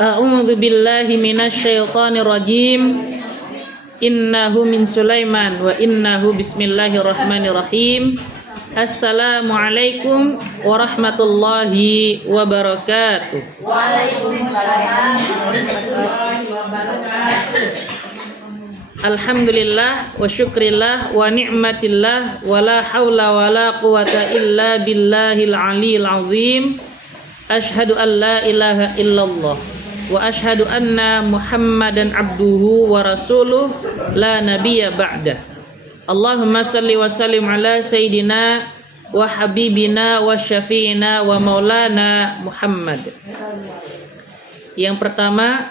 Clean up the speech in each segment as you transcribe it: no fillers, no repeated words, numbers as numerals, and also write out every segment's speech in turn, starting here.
A'udzu billahi minasy syaithanir rajim. Innahu min Sulaiman wa innahu bismillahirrahmanirrahim. Assalamualaikum warahmatullahi wabarakatuh. Waalaikumsalam warahmatullahi wabarakatuh. Alhamdulillah wa syukrillah wa ni'matillah wa la hawla wa la quwata illa billahil aliyil azim. Asyhadu an la ilaha illallah wa asyhadu anna Muhammadan abduhu wa rasuluh la nabiyya ba'dah. Allahumma salli wa sallim ala sayyidina wa habibina wa syafi'ina wa maulana Muhammad. Yang pertama,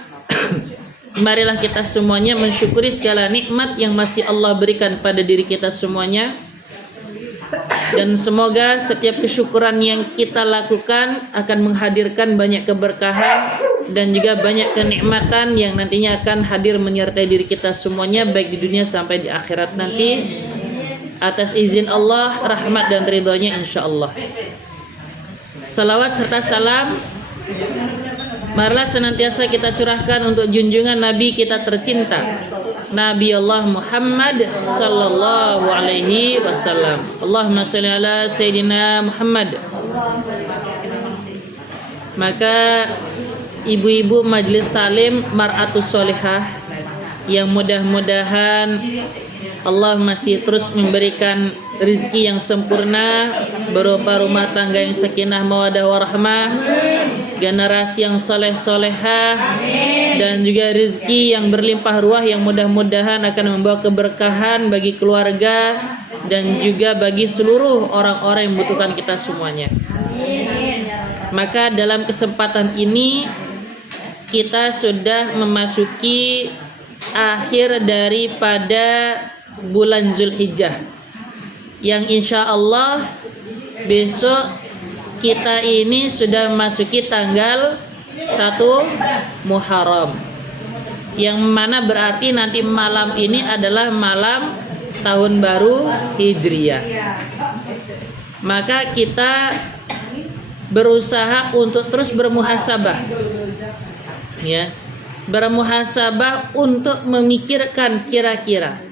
marilah kita semuanya mensyukuri segala nikmat yang masih Allah berikan pada diri kita semuanya. Dan semoga setiap kesyukuran yang kita lakukan akan menghadirkan banyak keberkahan dan juga banyak kenikmatan yang nantinya akan hadir menyertai diri kita semuanya, baik di dunia sampai di akhirat nanti, atas izin Allah, rahmat dan ridhonya insyaallah. Salawat serta salam marilah senantiasa kita curahkan untuk junjungan Nabi kita tercinta, Nabi Allah Muhammad sallallahu alaihi wasallam. Allahumma shalli ala Sayyidina Muhammad. Maka ibu-ibu majelis talim Mar'atus Sholihah yang mudah-mudahan Allah masih terus memberikan rizki yang sempurna berupa rumah tangga yang sakinah mawaddah warahmah, generasi yang soleh-solehah, dan juga rizki yang berlimpah ruah yang mudah-mudahan akan membawa keberkahan bagi keluarga dan juga bagi seluruh orang-orang yang membutuhkan kita semuanya. Maka dalam kesempatan ini kita sudah memasuki akhir daripada bulan Zulhijjah, yang insya Allah besok kita ini sudah masuki tanggal 1 Muharram, yang mana berarti nanti malam ini adalah malam tahun baru Hijriyah. Maka kita berusaha untuk terus bermuhasabah, ya, bermuhasabah untuk memikirkan kira-kira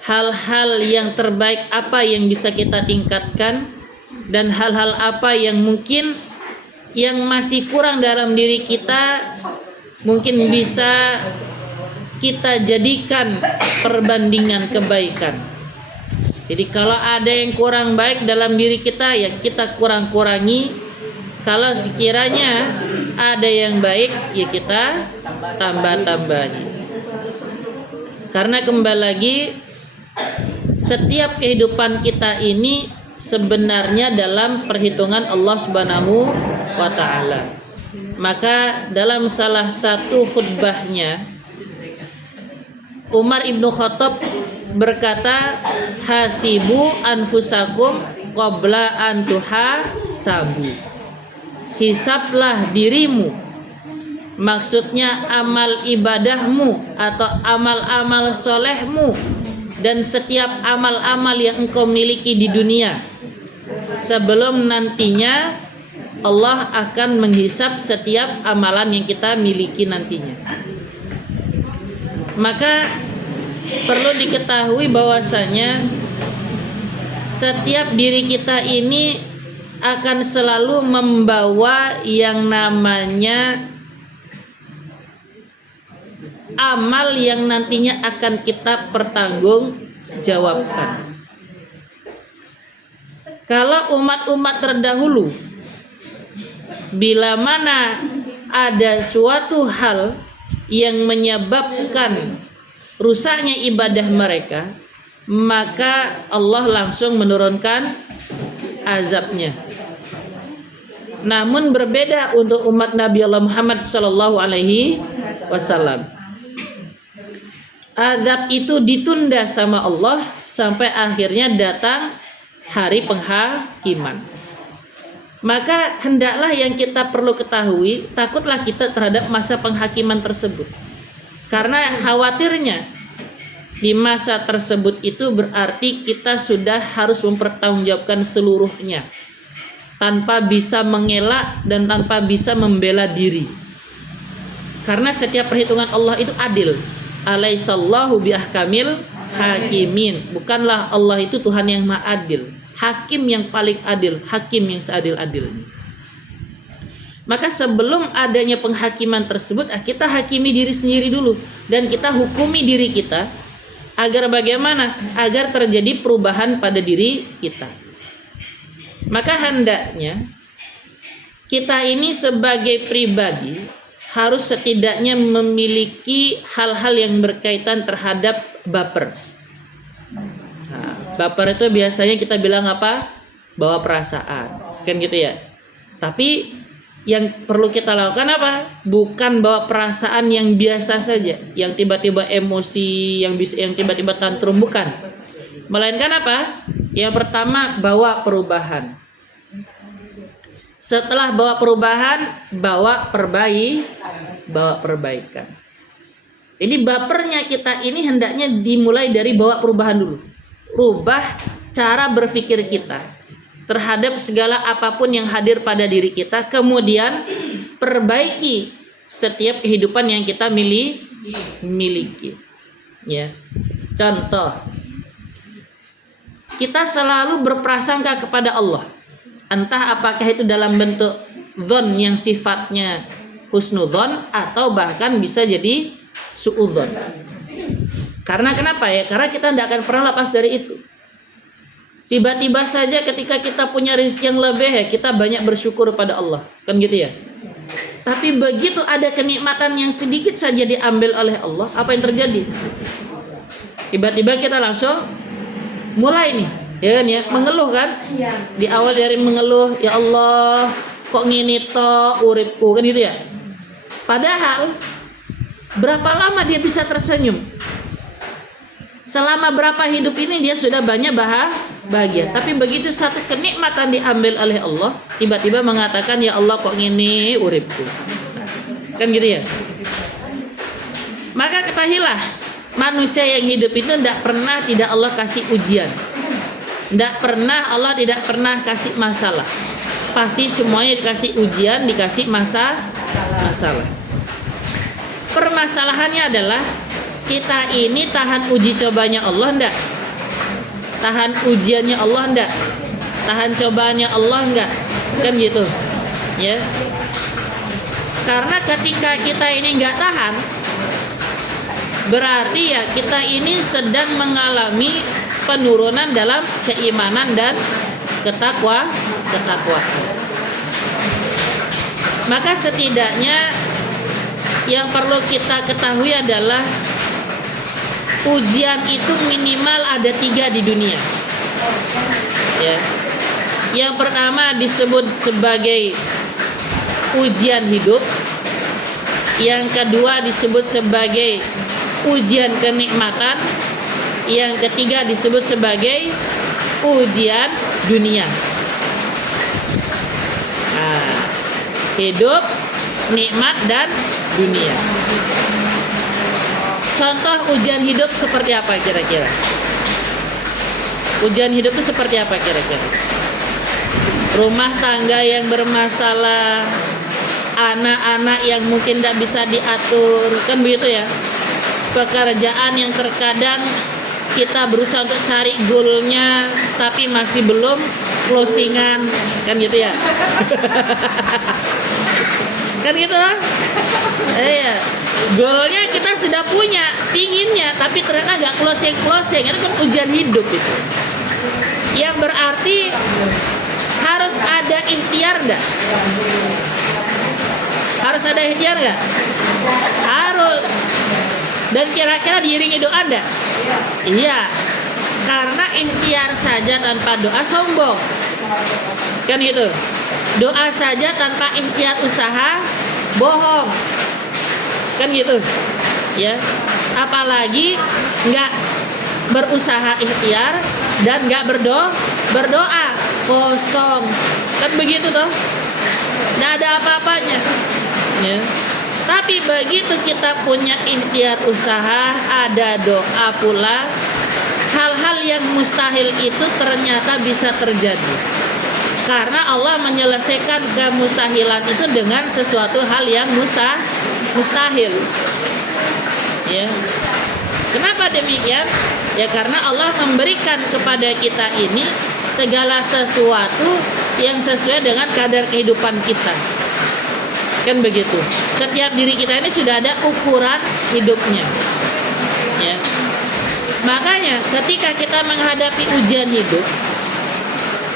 hal-hal yang terbaik apa yang bisa kita tingkatkan dan hal-hal apa yang mungkin yang masih kurang dalam diri kita mungkin bisa kita jadikan perbandingan kebaikan. Jadi kalau ada yang kurang baik dalam diri kita, ya kita kurang-kurangi. Kalau sekiranya ada yang baik, ya kita tambah-tambahi. Karena kembali lagi, setiap kehidupan kita ini sebenarnya dalam perhitungan Allah Subhanahu wa taala. Maka dalam salah satu khutbahnya Umar Ibnu Khattab berkata, hasibu anfusakum qabla an tuhasabu. Hisablah dirimu, maksudnya amal ibadahmu atau amal-amal solehmu dan setiap amal-amal yang engkau miliki di dunia, sebelum nantinya Allah akan menghisab setiap amalan yang kita miliki nantinya. Maka perlu diketahui bahwasanya setiap diri kita ini akan selalu membawa yang namanya amal yang nantinya akan kita pertanggungjawabkan. Kalau umat-umat terdahulu, bila mana ada suatu hal yang menyebabkan rusaknya ibadah mereka, maka Allah langsung menurunkan azabnya. Namun berbeda untuk umat Nabi Allah Muhammad sallallahu alaihi wasallam. Azab itu ditunda sama Allah sampai akhirnya datang hari penghakiman. Maka hendaklah yang kita perlu ketahui, takutlah kita terhadap masa penghakiman tersebut. Karena khawatirnya di masa tersebut itu berarti kita sudah harus mempertanggungjawabkan seluruhnya. tanpa bisa mengelak dan tanpa bisa membela diri. Karena setiap perhitungan Allah itu adil. Alaihissallahu biahkamil hakimin. Bukanlah Allah itu Tuhan yang maha adil, hakim yang paling adil, hakim yang seadil-adilnya. Maka sebelum adanya penghakiman tersebut, kita hakimi diri sendiri dulu dan kita hukumi diri kita agar bagaimana? Agar terjadi perubahan pada diri kita. Maka hendaknya kita ini sebagai pribadi harus setidaknya memiliki hal-hal yang berkaitan terhadap baper. Nah, baper itu biasanya kita bilang apa? Bawa perasaan, kan gitu ya. Tapi yang perlu kita lakukan apa? Bukan bawa perasaan yang biasa saja, yang tiba-tiba emosi, yang tiba-tiba tantrum, bukan. Melainkan apa? Yang pertama, bawa perubahan. Setelah bawa perubahan, bawa perbaikan. Ini bapernya kita ini hendaknya dimulai dari bawa perubahan dulu. Rubah cara berpikir kita terhadap segala apapun yang hadir pada diri kita, kemudian perbaiki setiap kehidupan yang kita miliki. Ya. Contoh, kita selalu berprasangka kepada Allah. Entah apakah itu dalam bentuk dzon yang sifatnya husnudzon atau bahkan bisa jadi suudzon. Karena kenapa ya? Karena kita tidak akan pernah lepas dari itu. Tiba-tiba saja ketika kita punya rezeki yang lebih, ya kita banyak bersyukur pada Allah, kan gitu ya. Tapi begitu ada kenikmatan yang sedikit saja diambil oleh Allah, apa yang terjadi? Tiba-tiba kita langsung mulai nih, ya kan ya, mengeluh kan? Di awal dari mengeluh, ya Allah, kok ngini to uripku, kan gitu ya. Padahal berapa lama dia bisa tersenyum? Selama berapa hidup ini dia sudah banyak bahagia. Tapi begitu satu kenikmatan diambil oleh Allah, tiba-tiba mengatakan, ya Allah kok ngini uripku. Kan gitu ya. Maka ketahuilah, manusia yang hidup itu tidak Allah kasih ujian. Allah tidak pernah kasih masalah. Pasti semuanya dikasih ujian, dikasih masalah. Permasalahannya adalah kita ini tahan uji cobanya Allah enggak? Tahan ujiannya Allah enggak? Tahan cobaannya Allah enggak? Kan gitu. Ya. Karena ketika kita ini enggak tahan, berarti ya kita ini sedang mengalami penurunan dalam keimanan dan ketakwaan. Maka setidaknya yang perlu kita ketahui adalah ujian itu minimal ada 3 di dunia. Ya. Yang pertama disebut sebagai ujian hidup. Yang kedua disebut sebagai ujian kenikmatan. Yang ketiga disebut sebagai ujian dunia. Nah, hidup, nikmat dan dunia. Contoh ujian hidup seperti apa kira-kira? Ujian hidup itu seperti apa kira-kira? Rumah tangga yang bermasalah, anak-anak yang mungkin tidak bisa diatur, kan begitu ya? Pekerjaan yang terkadang kita berusaha untuk cari goalnya, tapi masih belum closingan, kan gitu ya? Kan gitu? Iya. Goalnya kita sudah punya, pinginnya, tapi ternyata nggak closing. Itu kan ujian hidup itu. Yang berarti harus ada ikhtiar nggak? Harus ada ikhtiar nggak? Harus. Dan kira-kira diiringi doa nggak? Iya. Karena ikhtiar saja tanpa doa sombong. Kan gitu. Doa saja tanpa ikhtiar usaha bohong. Kan gitu. Ya. Apalagi enggak berusaha ikhtiar dan enggak berdoa kosong. Kan begitu toh? Enggak ada apa-apanya. Ya. Tapi begitu kita punya ikhtiar usaha, ada doa pula, hal-hal yang mustahil itu ternyata bisa terjadi. Karena Allah menyelesaikan kemustahilan itu dengan sesuatu hal yang mustahil. Ya. Kenapa demikian? Ya karena Allah memberikan kepada kita ini segala sesuatu yang sesuai dengan kadar kehidupan kita. Kan begitu. Setiap diri kita ini sudah ada ukuran hidupnya. Ya. Makanya ketika kita menghadapi ujian hidup,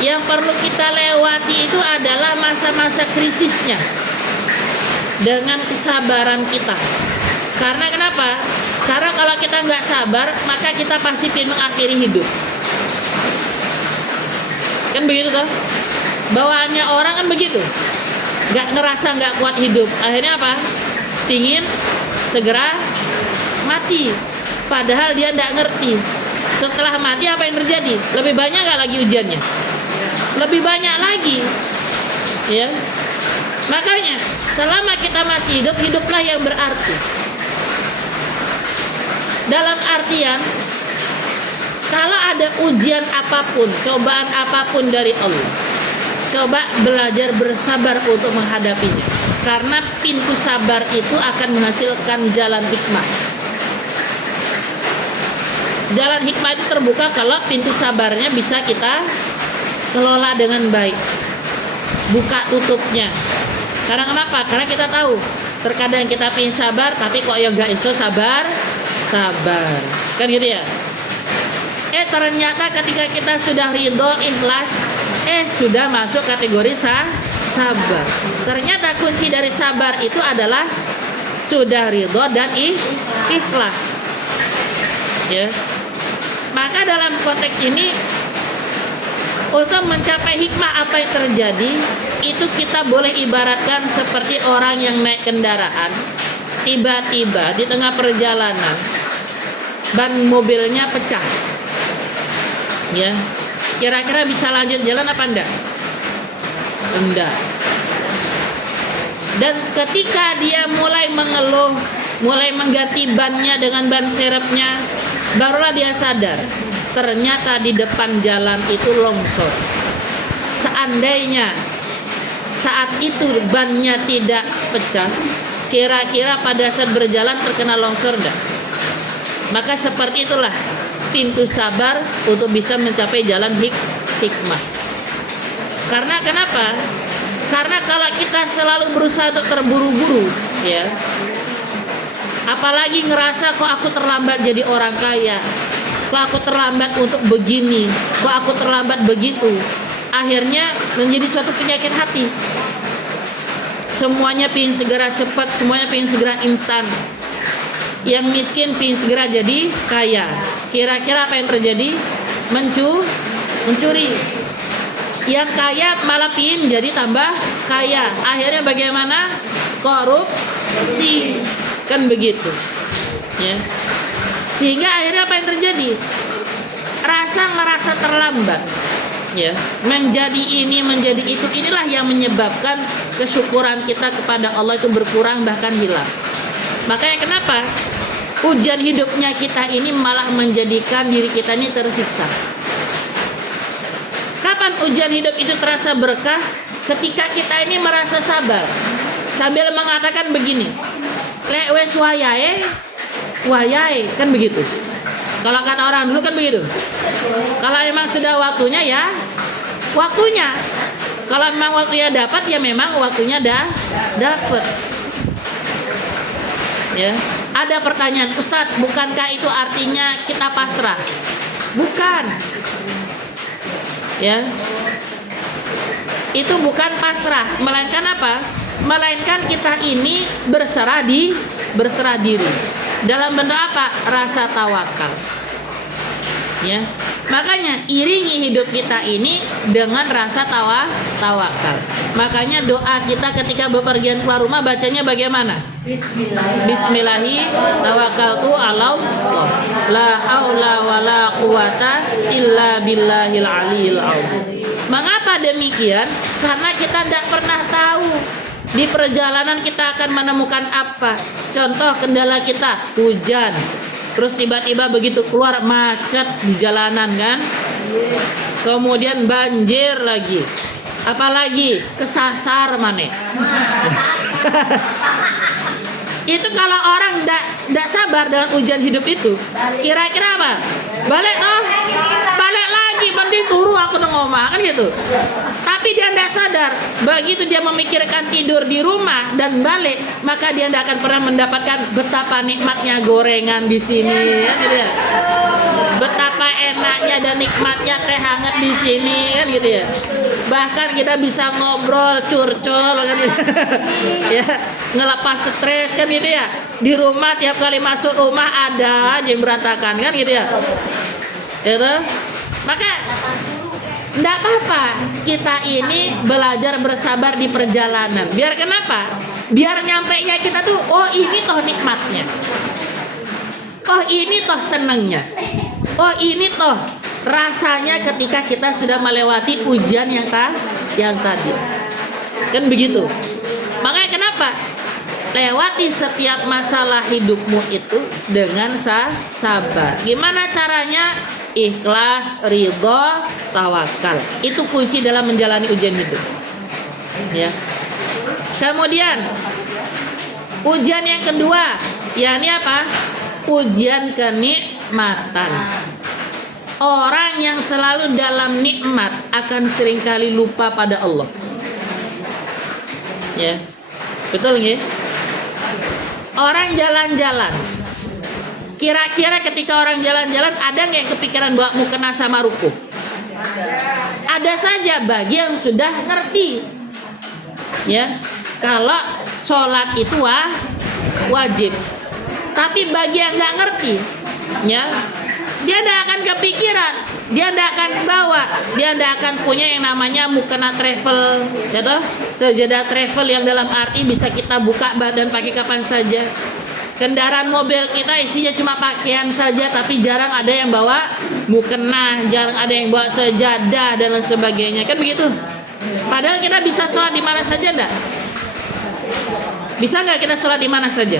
yang perlu kita lewati itu adalah masa-masa krisisnya dengan kesabaran kita. Karena kenapa? Karena kalau kita nggak sabar, maka kita pasti ingin mengakhiri hidup. Kan begitu toh? Bawaannya orang kan begitu. Nggak kuat hidup. Akhirnya apa? Pingin segera mati. Padahal dia nggak ngerti. Setelah mati apa yang terjadi? Lebih banyak nggak lagi ujiannya? Lebih banyak lagi. Ya. Makanya selama kita masih hidup, hiduplah yang berarti. Dalam artian, kalau ada ujian apapun, cobaan apapun dari Allah, coba belajar bersabar untuk menghadapinya. Karena pintu sabar itu akan menghasilkan jalan hikmah. Jalan hikmah itu terbuka kalau pintu sabarnya bisa kita kelola dengan baik. Buka tutupnya. Karena kenapa? Karena kita tahu terkadang kita pengen sabar, tapi kok ya gak iso sabar. Kan gitu ya. Ternyata ketika kita sudah ridho, ikhlas, sudah masuk kategori sabar. Ternyata kunci dari sabar itu adalah sudah ridho dan ikhlas. Ya. Maka dalam konteks ini, untuk mencapai hikmah apa yang terjadi, itu kita boleh ibaratkan seperti orang yang naik kendaraan, tiba-tiba di tengah perjalanan ban mobilnya pecah. Ya. Kira-kira bisa lanjut jalan apa enggak? Enggak. Dan ketika dia mulai mengeluh, mulai mengganti bannya dengan ban serepnya, barulah dia sadar ternyata di depan jalan itu longsor. Seandainya saat itu bannya tidak pecah, kira-kira pada saat berjalan terkena longsor enggak? Maka seperti itulah pintu sabar untuk bisa mencapai jalan hikmah. Karena kenapa? Karena kalau kita selalu berusaha untuk terburu-buru, ya, apalagi ngerasa kok aku terlambat jadi orang kaya, kok aku terlambat untuk begini, kok aku terlambat begitu, akhirnya menjadi suatu penyakit hati. Semuanya pingin segera cepat, semuanya pingin segera instan. Yang miskin pingin segera jadi kaya. Kira-kira apa yang terjadi? Mencuri. Yang kaya malah pingin jadi tambah kaya. Akhirnya bagaimana? Korupsi. Kan begitu. Ya. Sehingga akhirnya apa yang terjadi? Ngerasa terlambat. Ya, menjadi ini, menjadi itu, inilah yang menyebabkan kesyukuran kita kepada Allah itu berkurang bahkan hilang. Makanya kenapa ujian hidupnya kita ini malah menjadikan diri kita ini tersiksa. Kapan ujian hidup itu terasa berkah? Ketika kita ini merasa sabar, sambil mengatakan begini, lek wes wayahe, kan begitu. Kalau kata orang dulu kan begitu. Kalau memang sudah waktunya ya waktunya. Kalau memang waktunya dapat ya memang waktunya dapat. Ya. Ada pertanyaan, Ustadz, bukankah itu artinya kita pasrah? Bukan. Ya. Itu bukan pasrah, melainkan apa? Melainkan kita ini berserah diri. Dalam bentuk apa? Rasa tawakal. Ya. Makanya iringi hidup kita ini dengan rasa tawakal. Makanya doa kita ketika bepergian keluar rumah bacanya bagaimana? Bismillahi tawakkaltu 'ala Allah. La haula wala quwata illa billahil aliyil azim. Mengapa demikian? Karena kita tidak pernah tahu di perjalanan kita akan menemukan apa. Contoh kendala kita hujan. Terus tiba-tiba begitu keluar macet di jalanan kan. Kemudian banjir lagi. Apalagi kesasar maneh. Itu kalau orang ndak sabar dengan ujian hidup itu, kira-kira apa? Balik lagi, penting turu aku nang omah kan gitu. Tapi dia ndak sadar, begitu dia memikirkan tidur di rumah dan balik, maka dia ndak akan pernah mendapatkan betapa nikmatnya gorengan di sini, kan gitu ya. Betapa enaknya dan nikmatnya teh hangat di sini, kan gitu ya. Bahkan kita bisa ngobrol curcol kan gitu. Ya, ngelepas stres kan gitu ya. Di rumah tiap kali masuk rumah ada aja yang berantakan kan gitu ya. Gitu. Maka enggak apa-apa kita ini belajar bersabar di perjalanan. Biar kenapa? Biar nyampainya kita tuh, oh ini toh nikmatnya. Oh ini toh senengnya. Oh ini toh rasanya ketika kita sudah melewati ujian yang tadi. Kan begitu. Makanya kenapa? Lewati setiap masalah hidupmu itu dengan sabar. Gimana caranya? Ikhlas, ridho, tawakal. Itu kunci dalam menjalani ujian hidup. Ya. Kemudian ujian yang kedua, yakni apa? Ujian kenikmatan. Orang yang selalu dalam nikmat akan seringkali lupa pada Allah. Ya. Betul nggih? Orang jalan-jalan. Kira-kira ketika orang jalan-jalan ada nggak yang kepikiran bahwa mau kena sama rukuh? Ada saja bagi yang sudah ngerti. Ya. Kalau sholat itu wajib. Tapi bagi yang nggak ngerti, ya, dia tidak akan kepikiran, dia tidak akan bawa, dia tidak akan punya yang namanya mukena travel, ya toh, sejadah travel yang dalam arti bisa kita buka badan pakai kapan saja. Kendaraan mobil kita isinya cuma pakaian saja, tapi jarang ada yang bawa mukena, jarang ada yang bawa sejadah dan lain sebagainya, kan begitu. Padahal kita bisa sholat di mana saja, enggak? Bisa nggak kita sholat di mana saja?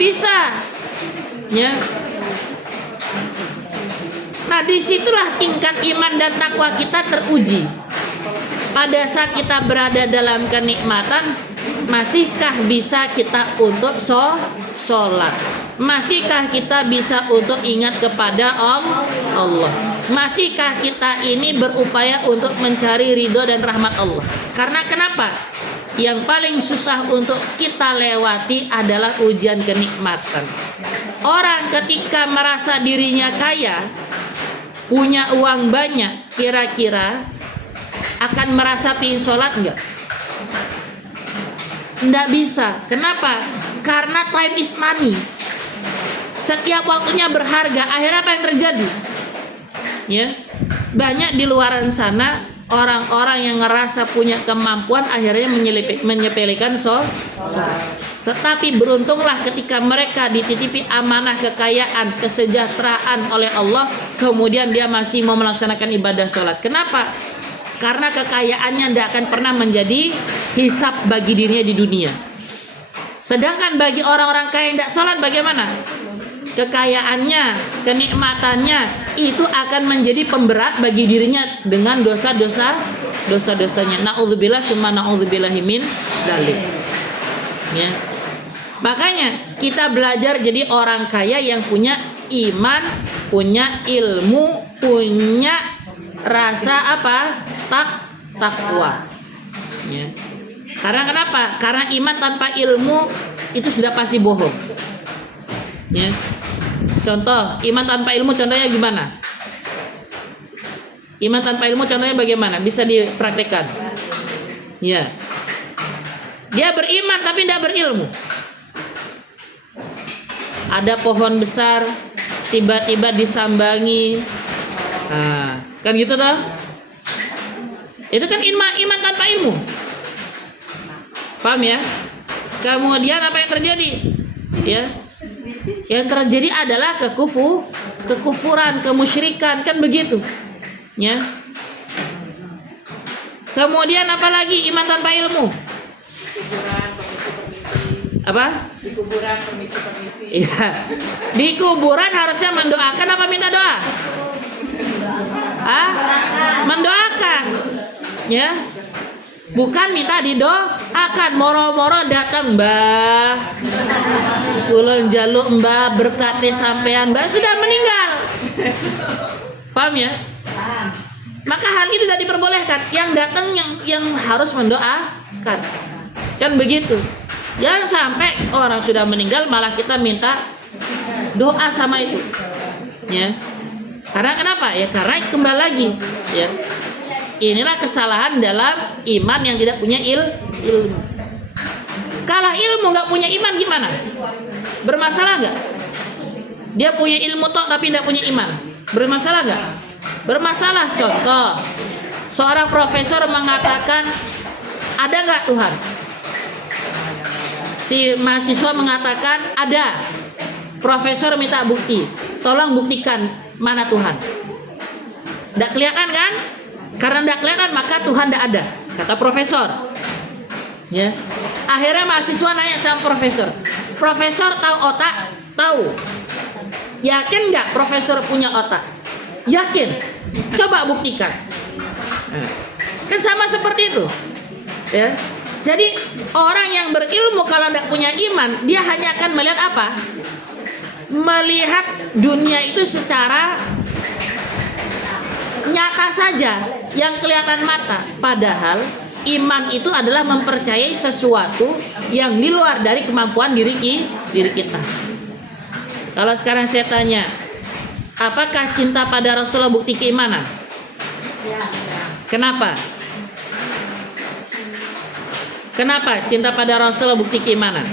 Bisa, ya. Nah, disitulah tingkat iman dan takwa kita teruji. Pada saat kita berada dalam kenikmatan, masihkah bisa kita untuk sholat? Masihkah kita bisa untuk ingat kepada Allah? Masihkah kita ini berupaya untuk mencari ridho dan rahmat Allah? Karena kenapa? Yang paling susah untuk kita lewati adalah ujian kenikmatan. Orang ketika merasa dirinya kaya, punya uang banyak, kira-kira akan merasa pingin sholat enggak? Enggak bisa. Kenapa? Karena time is money. Setiap waktunya berharga. Akhirnya apa yang terjadi? Ya, banyak di luaran sana orang-orang yang ngerasa punya kemampuan akhirnya menyepelekan sholat. Tetapi beruntunglah ketika mereka dititipi amanah kekayaan, kesejahteraan oleh Allah, kemudian dia masih mau melaksanakan ibadah sholat. Kenapa? Karena kekayaannya tidak akan pernah menjadi hisab bagi dirinya di dunia. Sedangkan bagi orang-orang kaya yang tidak sholat bagaimana? Kekayaannya, kenikmatannya itu akan menjadi pemberat bagi dirinya dengan dosa-dosanya. Na'udzubillah summa na'udzubillahi min dzalik. Ya. Makanya kita belajar jadi orang kaya yang punya iman, punya ilmu, punya rasa apa? Takwa. Ya. Karena kenapa? Karena iman tanpa ilmu itu sudah pasti bohong. Ya. Contoh, iman tanpa ilmu contohnya gimana? Iman tanpa ilmu contohnya bagaimana? Bisa dipraktekkan. Ya. Dia beriman tapi tidak berilmu. Ada pohon besar, tiba-tiba disambangi. Nah, kan gitu toh? Itu kan iman tanpa ilmu. Paham ya? Kemudian apa yang terjadi? Ya. Yang terjadi adalah kekufuran, kemusyrikan, kan begitu. Ya. Kemudian apa lagi iman tanpa ilmu? Apa? Di kuburan permisi. Iya. Di kuburan harusnya mendoakan apa minta doa? Mendoakan. Ya. Bukan minta didoakan, moro-moro datang, Mbah. Kula njaluk Mbah berkate sampean, Mbah sudah meninggal. Paham ya? Maka hal itu tidak diperbolehkan. Yang datang yang harus mendoakan. Kan begitu. Jangan sampai orang sudah meninggal malah kita minta doa sama itu. Ya. Karena kenapa? Ya karena kembali lagi, ya. Inilah kesalahan dalam iman yang tidak punya ilmu. Kalau ilmu nggak punya iman gimana? Bermasalah nggak? Dia punya ilmu tok tapi tidak punya iman. Bermasalah nggak? Bermasalah. Contoh, seorang profesor mengatakan ada nggak Tuhan? Si mahasiswa mengatakan ada. Profesor minta bukti. Tolong buktikan mana Tuhan. Tidak kelihatan kan? Karena tidak kelihatan maka Tuhan tidak ada. Kata profesor. Ya. Akhirnya mahasiswa nanya sama profesor. Profesor tahu otak? Tahu. Yakin nggak profesor punya otak? Yakin. Coba buktikan. Kan sama seperti itu. Ya. Jadi orang yang berilmu kalau tidak punya iman, dia hanya akan melihat apa? Melihat dunia itu secara nyata saja, yang kelihatan mata. Padahal iman itu adalah mempercayai sesuatu yang di luar dari kemampuan diri kita. Kalau sekarang saya tanya, apakah cinta pada Rasulullah bukti keimanan? Kenapa? Kenapa cinta pada Rasulullah bukti keimanan?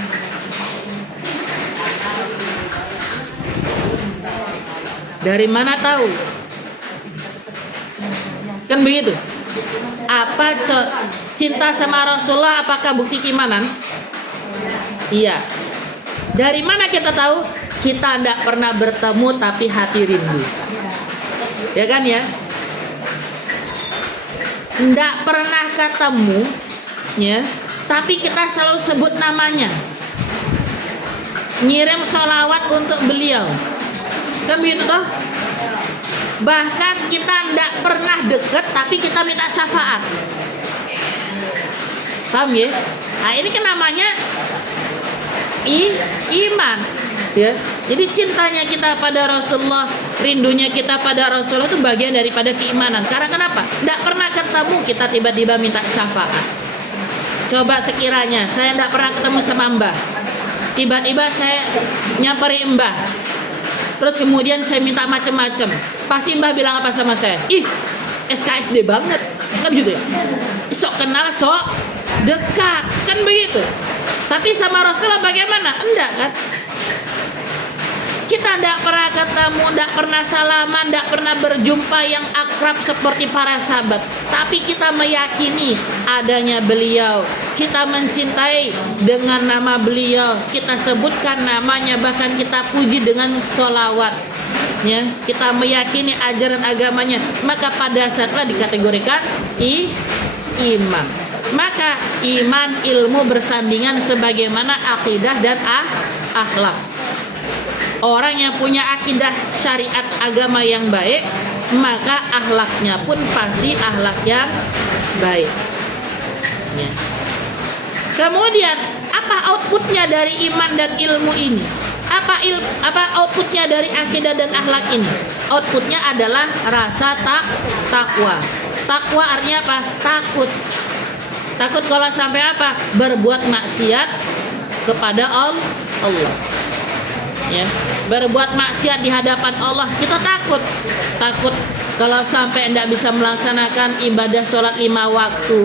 Dari mana tahu? Kan begitu. Apa cinta sama Rasulullah apakah bukti keimanan? Iya. Dari mana kita tahu? Kita tidak pernah bertemu tapi hati rindu. Ya kan ya? Tidak pernah ketemu, ya. Tapi kita selalu sebut namanya. Ngirim sholawat untuk beliau. Kan begitu toh? Bahkan kita tidak pernah deket tapi kita minta syafaat. Paham ya? Nah ini kan namanya iman, ya. Jadi cintanya kita pada Rasulullah, rindunya kita pada Rasulullah itu bagian daripada keimanan. Karena kenapa? Tidak pernah ketemu kita tiba-tiba minta syafaat. Coba sekiranya saya tidak pernah ketemu sama Mbah, tiba-tiba saya nyamperi Mbah, terus kemudian saya minta macam-macam, pasti Mbah bilang apa sama saya? Ih, SKSD banget, kan gitu ya? Sok kenal, sok dekat, kan begitu. Tapi sama Rasulullah bagaimana? Enggak kan? Kita tidak pernah ketemu, tidak pernah salaman, tidak pernah berjumpa yang akrab seperti para sahabat. Tapi kita meyakini adanya beliau. Kita mencintai dengan nama beliau. Kita sebutkan namanya, bahkan kita puji dengan sholawat. Ya, kita meyakini ajaran agamanya. Maka pada saatlah dikategorikan iman. Maka iman ilmu bersandingan sebagaimana akidah dan akhlak. Orang yang punya akidah syariat agama yang baik, maka akhlaknya pun pasti akhlak yang baik. Ya. Kemudian apa outputnya dari iman dan ilmu ini? Apa outputnya dari akidah dan akhlak ini? Outputnya adalah rasa takwa. Takwa artinya apa? Takut. Takut kalau sampai apa? Berbuat maksiat kepada Allah. Ya, berbuat maksiat di hadapan Allah, kita takut kalau sampai tidak bisa melaksanakan ibadah sholat 5 waktu,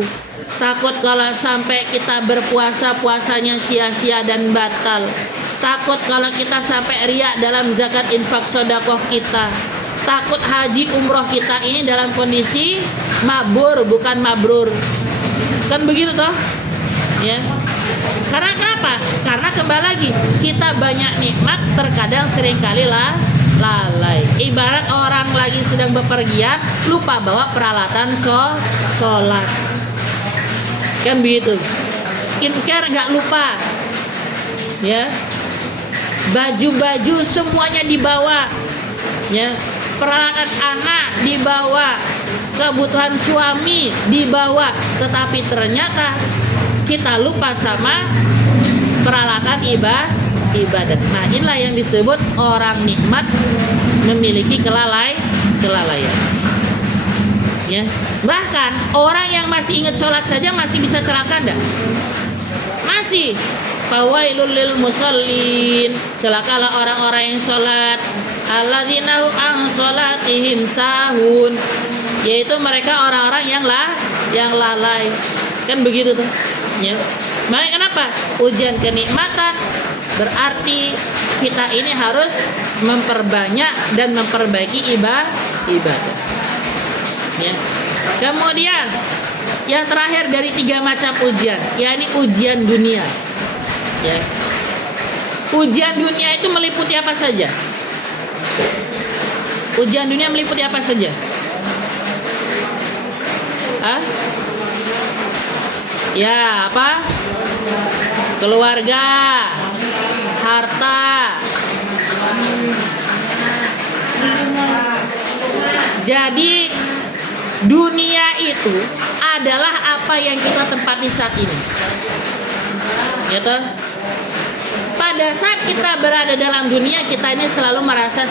takut kalau sampai kita berpuasa puasanya sia-sia dan batal, takut kalau kita sampai riya dalam zakat infak sedekah kita, takut haji umroh kita ini dalam kondisi mabur bukan mabrur, kan begitu toh? Ya. Karena kenapa? Karena kembali lagi kita banyak nikmat terkadang seringkali lalai. Ibarat orang lagi sedang bepergian lupa bawa peralatan sholat. Kan begitu. Skincare nggak lupa. Ya. Baju-baju semuanya dibawa. Ya. Peralatan anak dibawa. kebutuhan suami dibawa, tetapi ternyata kita lupa sama peralatan ibadah. Nah, inilah yang disebut orang nikmat memiliki kelalaian. Ya. Bahkan orang yang masih ingat sholat saja masih bisa celaka enggak? Masih. Fawailul lil musallin, celakalah orang-orang yang sholat, alladzina hum an sholatihim sahun, yaitu mereka orang-orang yang lalai. Kan begitu tuh. Ya. Makanya kenapa? Ujian kenikmatan berarti kita ini harus memperbanyak dan memperbaiki ibadah. Ya. Kemudian yang terakhir dari 3 macam ujian, yakni ujian dunia. Ya. Ujian dunia itu meliputi apa saja? Ujian dunia meliputi apa saja? Ya, apa? Keluarga, harta. Jadi dunia itu adalah apa yang kita tempati saat ini. Gitu. Pada saat kita berada dalam dunia, kita ini selalu merasa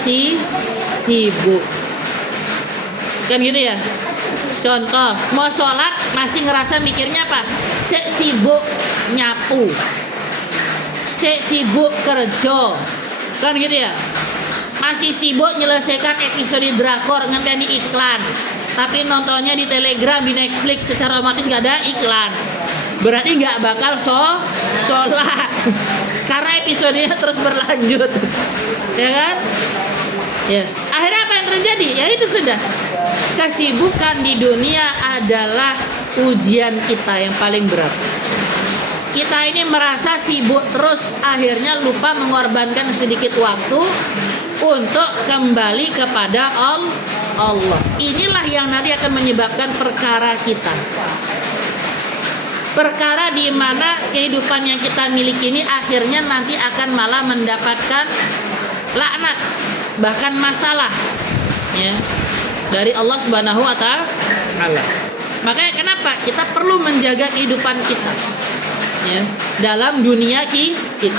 sibuk. Kan gitu ya? Contoh, mau sholat masih ngerasa mikirnya apa? Sibuk nyapu, sibuk kerja. Kan gitu ya? Masih sibuk menyelesaikan episode drakor ngenteni iklan. Tapi nontonnya di Telegram, di Netflix secara otomatis gak ada iklan. Berarti gak bakal sholat. Karena episodenya terus berlanjut. Ya kan? Ya. Akhirnya apa yang terjadi? Ya itu sudah. Kesibukan di dunia adalah ujian kita yang paling berat. Kita ini merasa sibuk terus, akhirnya lupa mengorbankan sedikit waktu untuk kembali kepada Allah. Inilah yang nanti akan menyebabkan perkara kita. Perkara di mana kehidupan yang kita miliki ini akhirnya nanti akan malah mendapatkan laknat, bahkan masalah, ya, dari Allah Subhanahu wa Ta'ala. Makanya kenapa kita perlu menjaga kehidupan kita, ya, dalam dunia kita.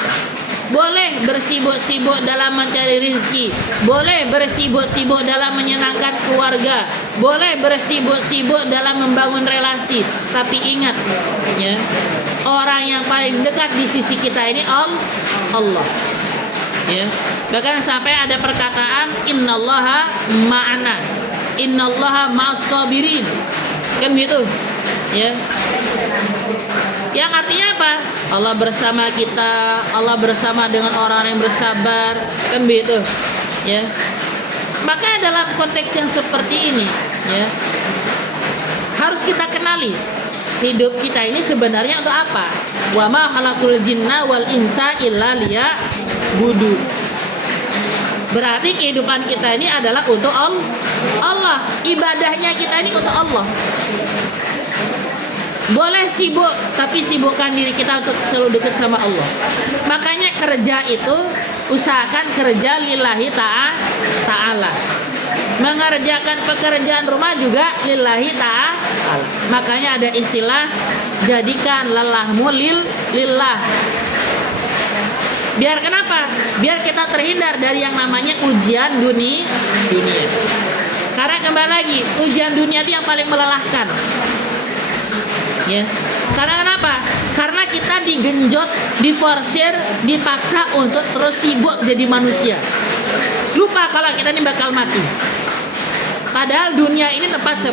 Boleh bersibuk-sibuk dalam mencari rezeki, boleh bersibuk-sibuk dalam menyenangkan keluarga, boleh bersibuk-sibuk dalam membangun relasi. Tapi ingat, ya, orang yang paling dekat di sisi kita ini Allah. Ya. Bahkan sampai ada perkataan innallaha ma'ana, innallaha ma'as-sabirin. Kan gitu. Ya. Yang artinya apa? Allah bersama kita, Allah bersama dengan orang-orang yang bersabar, kan begitu, ya. Maka dalam konteks yang seperti ini, ya, harus kita kenali hidup kita ini sebenarnya untuk apa? Wa ma khalaqul jinna wal insa illa liya'budun. Berarti kehidupan kita ini adalah untuk Allah. Ibadahnya kita ini untuk Allah. Boleh sibuk, tapi sibukkan diri kita untuk selalu dekat sama Allah. Makanya kerja itu usahakan kerja lillahi ta'ala. Mengerjakan pekerjaan rumah juga lillahi ta'ala. Makanya ada istilah jadikan lelahmu lillah. Biar kenapa? Biar kita terhindar dari yang namanya ujian dunia. Karena kembali lagi, ujian dunia itu yang paling melelahkan. Ya. Karena kenapa? Karena kita digenjot, diforsir, dipaksa untuk terus sibuk jadi manusia. Lupa kalau kita ini bakal mati. Padahal dunia ini tempat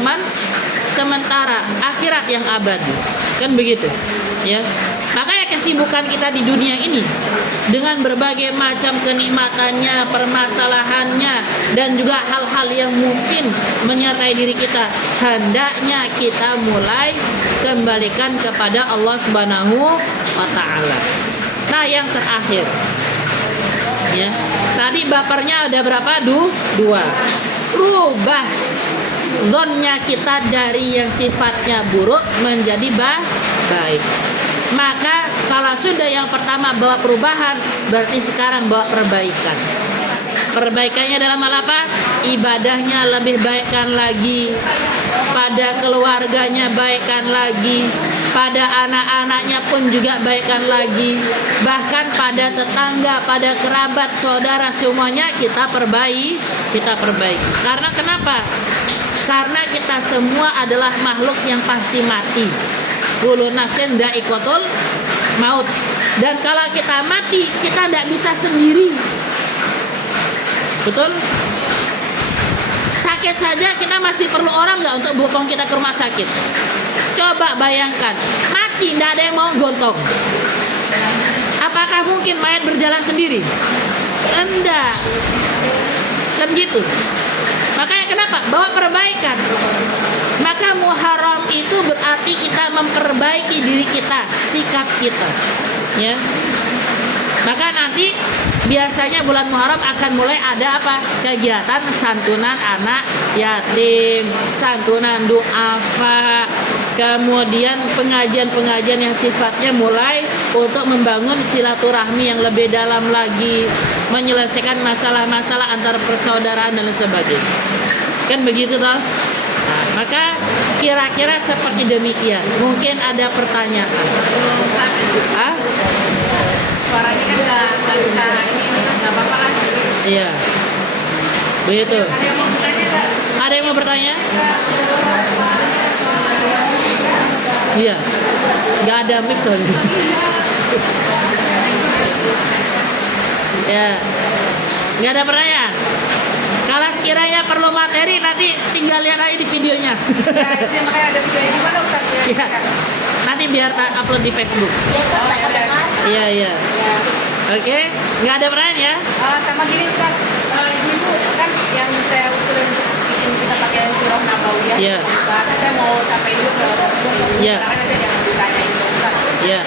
sementara, akhirat yang abadi. Kan begitu. Ya. Makanya kesibukan kita di dunia ini dengan berbagai macam kenikmatannya, permasalahannya, dan juga hal-hal yang mungkin menyertai diri kita, hendaknya kita mulai kembalikan kepada Allah Subhanahu wa Ta'ala. Nah, yang terakhir, ya, tadi bapernya ada berapa? Dua. Rubah zonnya kita dari yang sifatnya buruk menjadi baik. Maka kalau sudah yang pertama bawa perubahan, berarti sekarang bawa perbaikan. Perbaikannya dalam hal apa? Ibadahnya lebih baikkan lagi, pada keluarganya baikkan lagi, pada anak-anaknya pun juga baikkan lagi, bahkan pada tetangga, pada kerabat, saudara semuanya kita perbaiki. Karena kenapa? Karena kita semua adalah makhluk yang pasti mati. Kullu nafsin dha'iqatul maut. Dan kalau kita mati, kita tidak bisa sendiri. Betul? Sakit saja kita masih perlu orang nggak untuk bopong kita ke rumah sakit? Coba bayangkan, mati tidak ada yang mau gontong. Apakah mungkin mayat berjalan sendiri? Enggak. Kan gitu. Makanya kenapa? Bawa perbaikan. Maka Muharram itu berarti kita memperbaiki diri kita, sikap kita. Ya. Maka nanti biasanya bulan Muharram akan mulai ada apa? Kegiatan santunan anak yatim, santunan du'afa, kemudian pengajian-pengajian yang sifatnya mulai untuk membangun silaturahmi yang lebih dalam lagi, menyelesaikan masalah-masalah antar persaudaraan dan sebagainya. Kan begitu toh? Nah, maka kira-kira seperti demikian. Mungkin ada pertanyaan. Ah? Suaranya kan nggak bisa ini nggak apa-apa lah. Iya. Begitu. Ada yang mau bertanya nggak? Ada yang mau bertanya? Iya. Nggak ada mix soalnya. Ya. Nggak ada pertanyaan. Kalau sekiranya perlu materi nanti tinggal lihat aja di videonya. Ya, itu yang makanya ada videonya di mana Ustaz? Iya. Nanti biar upload di Facebook. Iya, iya. Ya. Oke, nggak ada pertanyaan ya? Sama gini Ustaz, ibu kan yang saya usulin untuk bikin kita pakai sirah nabawiyah. Iya. Saya mau sampaikan dulu ke ibu. Iya. Karena nanti ada yang ditanyain ke Ustaz. Iya.